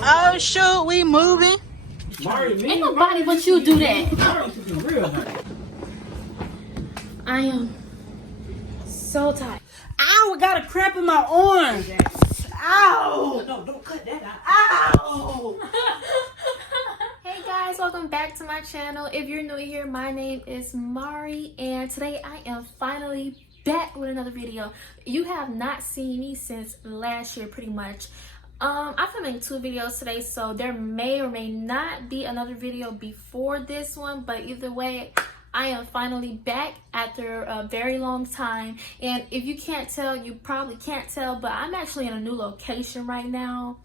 Oh shoot, we moving. Ain't nobody but you do that. I am so tired. Ow, I got a cramp in my arm. Ow. No, don't cut that out. Ow. Hey guys, welcome back to my channel. If you're new here, my name is Mari, and today I am finally back with another video. You have not seen me since last year, pretty much. I'm filming 2 videos today, so there may or may not be another video before this one, but either way, I am finally back after a very long time. And if you can't tell, you probably can't tell, but I'm actually in a new location right now.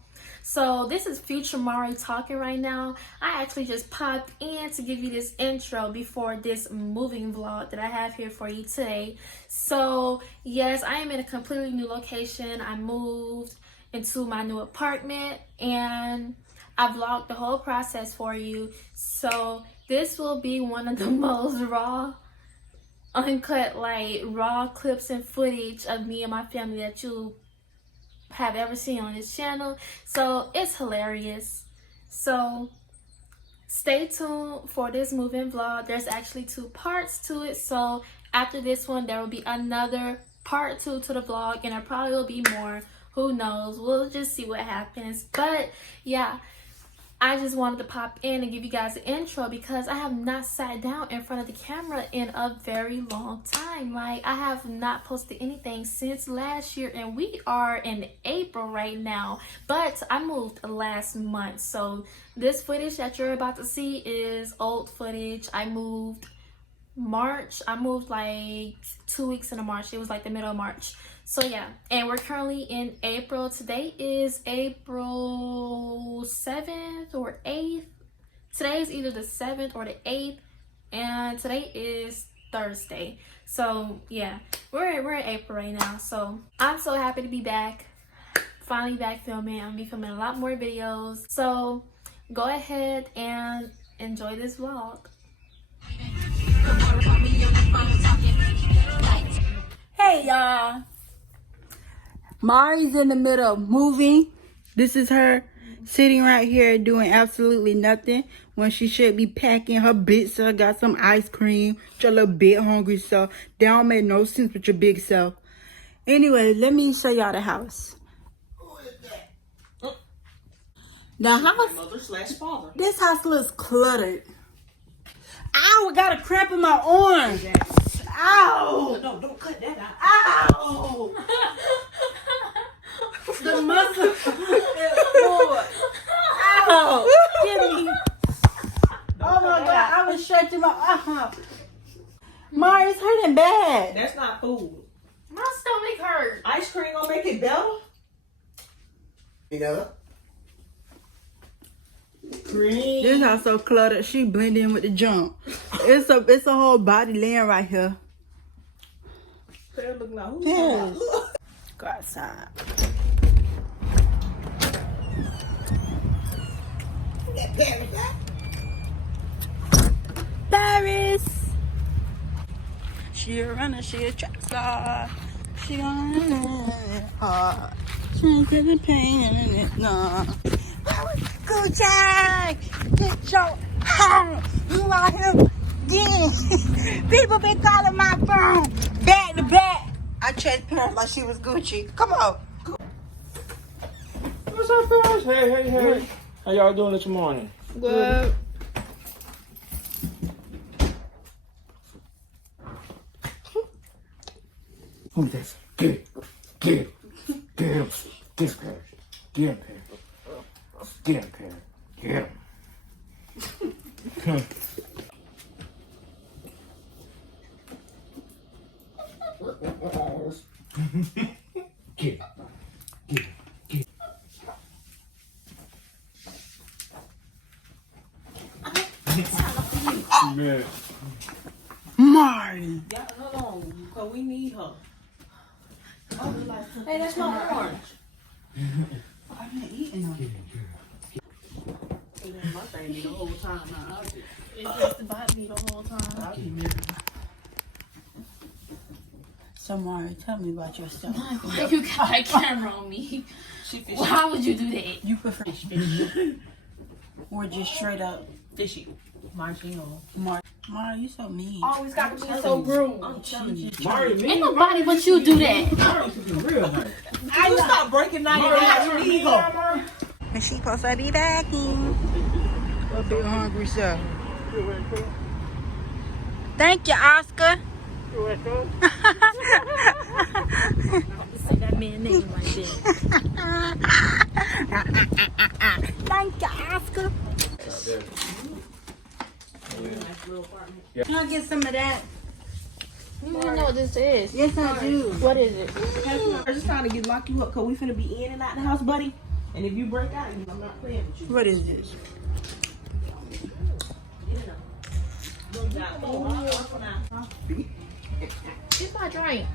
So this is Future Mari talking right now. I actually just popped in to give you this intro before this moving vlog that I have here for you today. So yes, I am in a completely new location. I moved into my new apartment and I vlogged the whole process for you. So this will be one of the most raw, uncut, like raw clips and footage of me and my family that you have ever seen on this channel. So it's hilarious. So stay tuned for this moving vlog. There's actually 2 parts to it. So after this one, there will be another part 2 to the vlog, and there probably will be more. Who knows? We'll just see what happens. But yeah, I just wanted to pop in and give you guys an intro because I have not sat down in front of the camera in a very long time. Like, I have not posted anything since last year, and we are in April right now, but I moved last month. So this footage that you're about to see is old footage. I moved March. I moved like 2 weeks into March. It was like the middle of March. So yeah, and we're currently in April. Today is April 7th or 8th. Today is either the 7th or the 8th, and today is Thursday. So yeah, we're in April right now. So I'm so happy to be back. Finally back filming. I'm gonna be filming a lot more videos. So go ahead and enjoy this vlog. Hey y'all. Mari's in the middle of moving. This is her sitting right here doing absolutely nothing when she should be packing her big self. Got some ice cream. Your little bit hungry self. That don't make no sense with your big self. Anyway, let me show y'all the house. Who is that? The house. Mother/father. This house looks cluttered. Ow, I got a cramp in my arm. Ow. No, don't cut that out. Ow. The muscle is forward. Ow. Give me. Oh my God, I was stretching my Mari, it's hurting bad. That's not food. My stomach hurt. Ice cream gonna make it better? Yeah. Green. This house so cluttered, she blend in with the junk. It's a whole body laying right here. Look like who's Yes. Go outside. that Paris guy? Paris. She a runner, she a track star. She gonna run it hard. She ain't feeling pain in it, no. Gucci, get your home. You out here again. People been calling my phone back to back. I checked Paris like she was Gucci. Come on. What's up, guys? Hey. How y'all doing this morning? Good. Who's this? Get him. Get him. Get him, Paris. Get him, Paris. Get him, Paris. Get him. Get him. Get him. Get him. Man. Mari. Yeah, hold on, because we need her. Hey, that's my orange. I've been eating them. My thing be the whole time now. It just about me the whole time. So Mari, tell me about yourself. Why you got a camera on me? She fishy. Why would you do that? You prefer or just straight up Fishy. Marginal. Mara, you so mean. Always got to be So rude. I'm telling you. Marty, me. Ain't nobody but you do that. Marty took it real hard. You stop breaking down your guys. You need her. And she supposed to be back in. A bit hungry, so. Thank you, Oscar. Say that man name like that. Thank you, Oscar. Can I get some of that? You don't even know what this is. Yes, I do. What is it? I'm just trying to lock you up because we finna be in and out the house, buddy. And if you break out, I'm not playing with you. What is this? It's my drink.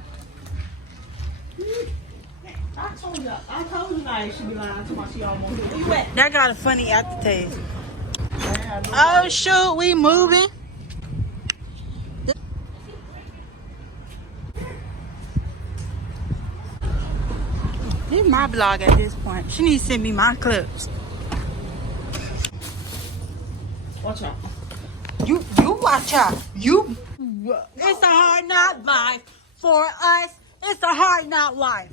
I told you guys she be lying to my she almost did. Where you at? That got a funny aftertaste. Oh shoot, we moving. This is my blog at this point. She needs to send me my clips. Watch out. You watch out. You. It's a hard knock life for us. It's a hard knock life.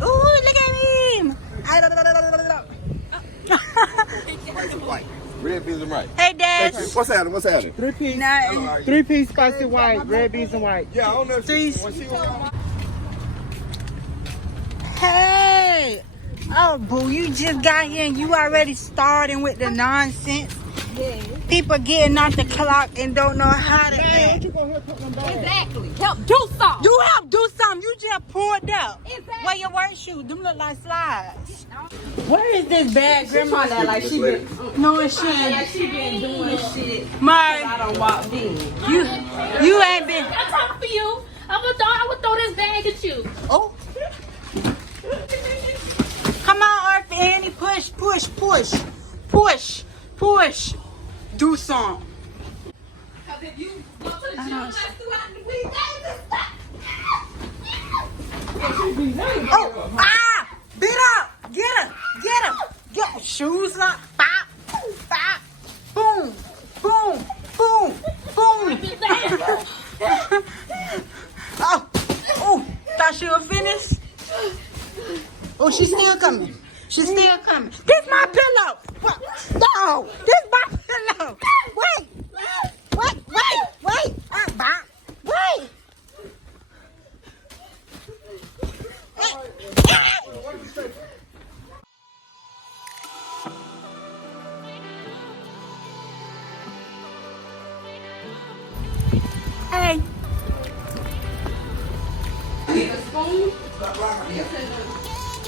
Ooh, look at him. Rice and white. Red beans and white. Hey, Dad. What's happening? What's happening? 3-piece. Nothing. 3-piece spicy white, red beans and white. Yeah, I don't know if Three. when she was Hey. Oh, boo, you just got here and you already starting with the nonsense. People getting off the clock and don't know how to act. Exactly. Help do something. You help do something. You just pulled up. Where your work shoes? Them look like slides. Where is this bad grandma that like she been? No, she ain't. She been doing shit. Mari, I done walked in. you ain't been. I'm talking for you. I would throw this bag at you. Oh. Come on, Earth Annie. Push, push, push. Push, push. Do something. If you go to the gym, that's throughout the week. Oh, ah! Beat up! Get him! Get him! Get him! Shoes lock! Bop! Bop! Boom! Boom! Boom! Boom! Oh! Oh! Thought she was finished? Oh, she's still coming. She's still coming. This my pillow! What? No! This my pillow! Wait! Wait! Wait! Wait! Bop! Wait! Hey.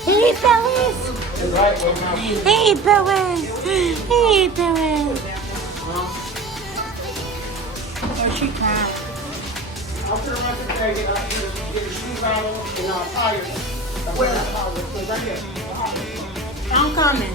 Hey, Phyllis. Hey, Phyllis. Hey, Phyllis. Oh, she crying. I'll turn around today, get the shoes out and I'll tire. I'm coming.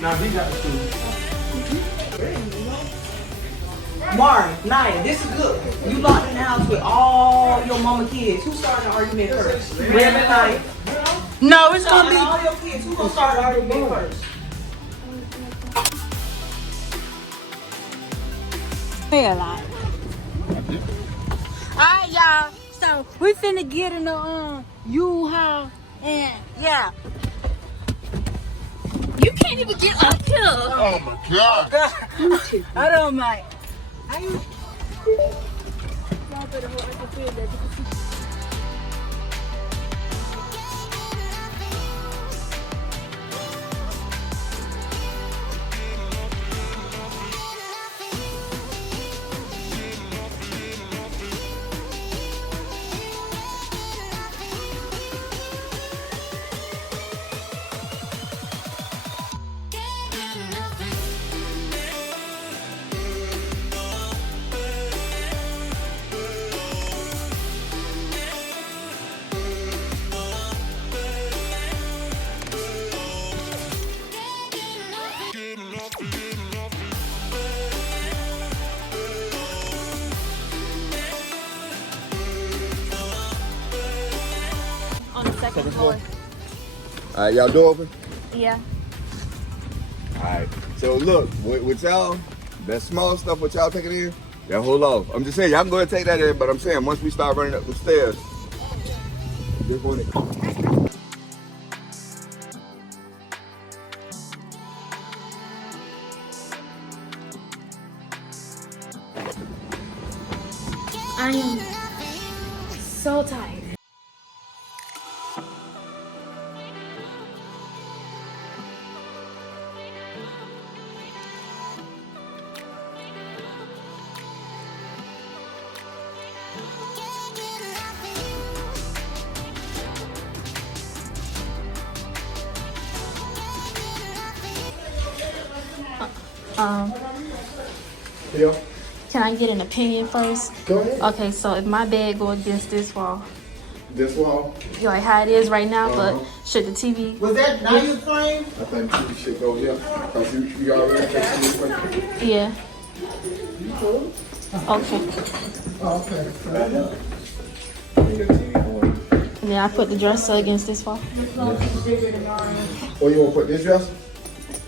Now he got the shoes. Mari, Naya, this is good. You locked in the house with all your mama kids. Who started the argument first? Reb and Naya. No, it's Out gonna of be. all your kids, who gonna start the argument first? Feel like. Alright, y'all. So we finna get in the U-Haul and yeah. You can't even get up here. Oh my God. I don't mind. Second floor. All right, y'all door open? Yeah. All right. So look, with y'all, that small stuff what y'all taking in, y'all hold off. I'm just saying, y'all can go ahead and take that in, but I'm saying once we start running up the stairs, you're going to... I am so tired. Yeah. Can I get an opinion first? Go ahead. Okay, so if my bed go against this wall, This wall. you like how it is right now, but should the TV? Was that now you frame? I think you should go here. Cause you already got this way. Yeah. Okay. Okay. And then I put the dresser against this wall. Or you want to put this dresser?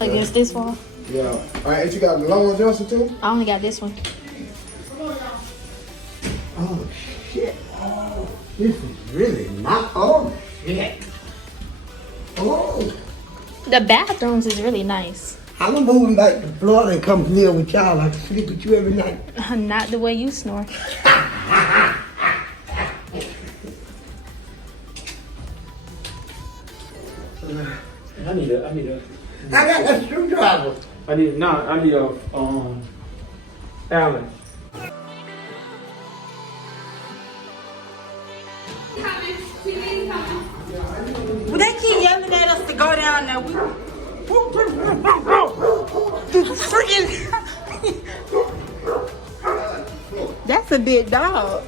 Against this wall. Yeah. All right, ain't you got the long dresser too? I only got this one. Oh shit. Oh, this is really not. Oh shit. Oh, The bathrooms is really nice. I'm moving back to Florida and come live with y'all. I can sleep with you every night. Not the way you snore. I need a I got that screwdriver. Allen. Well, they keep yelling at us to go down there. Freaking. That's a big dog.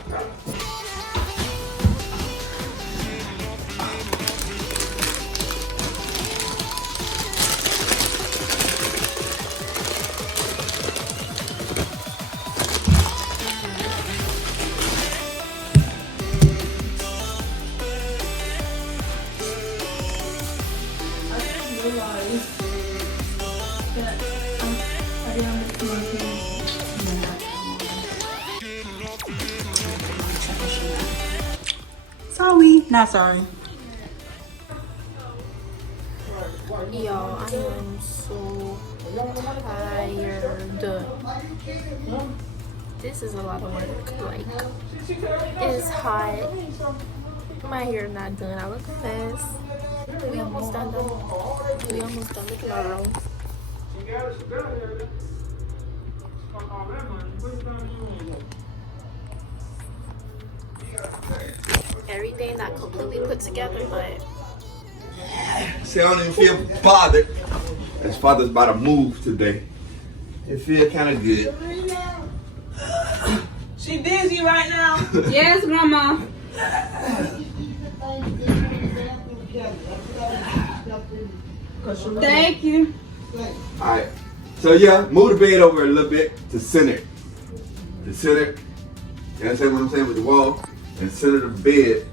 Sorry, not sorry. Y'all, I am so tired. This is a lot of work. Like, it's hot. My hair not done. I look a mess. We almost done though. We almost done. Look at our room. Everything not completely put together, but See, I don't even feel bothered. As father's about to move today. It feel kind of good. She busy right now. Yes, Grandma. Thank you. Alright. So yeah, move the bed over a little bit to center. To center. You understand what I'm saying with the wall? And center the bed.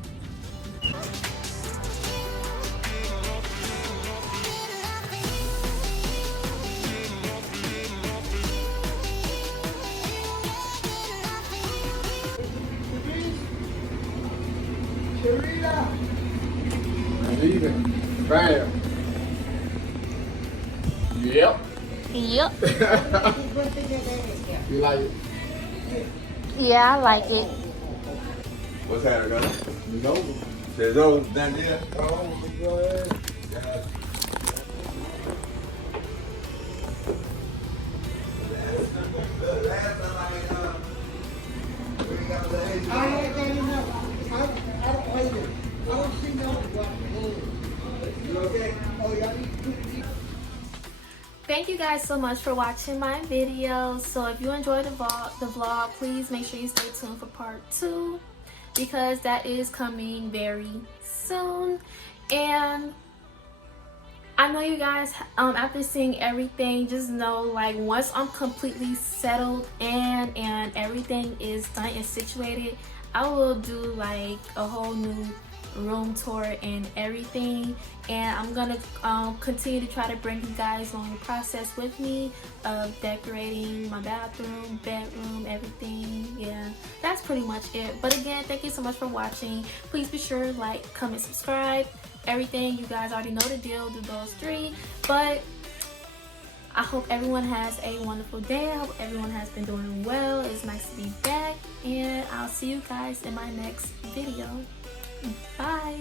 Leaving. Bam. Yep. yep. You like it? Yeah, I like it. What's happening, brother? You know. There's those down there. Thank you guys so much for watching my video. So if you enjoyed the vlog, please make sure you stay tuned for part 2 because that is coming very soon. And I know you guys, after seeing everything, just know like once I'm completely settled and everything is done and situated, I will do like a whole new room tour and everything. And I'm gonna continue to try to bring you guys on the process with me of decorating my bathroom, bedroom, everything. Yeah, that's pretty much it. But again, thank you so much for watching. Please be sure to like, comment, subscribe, everything. You guys already know the deal, do those 3. But I hope everyone has a wonderful day. I hope everyone has been doing well. It's nice to be back, and I'll see you guys in my next video. Bye.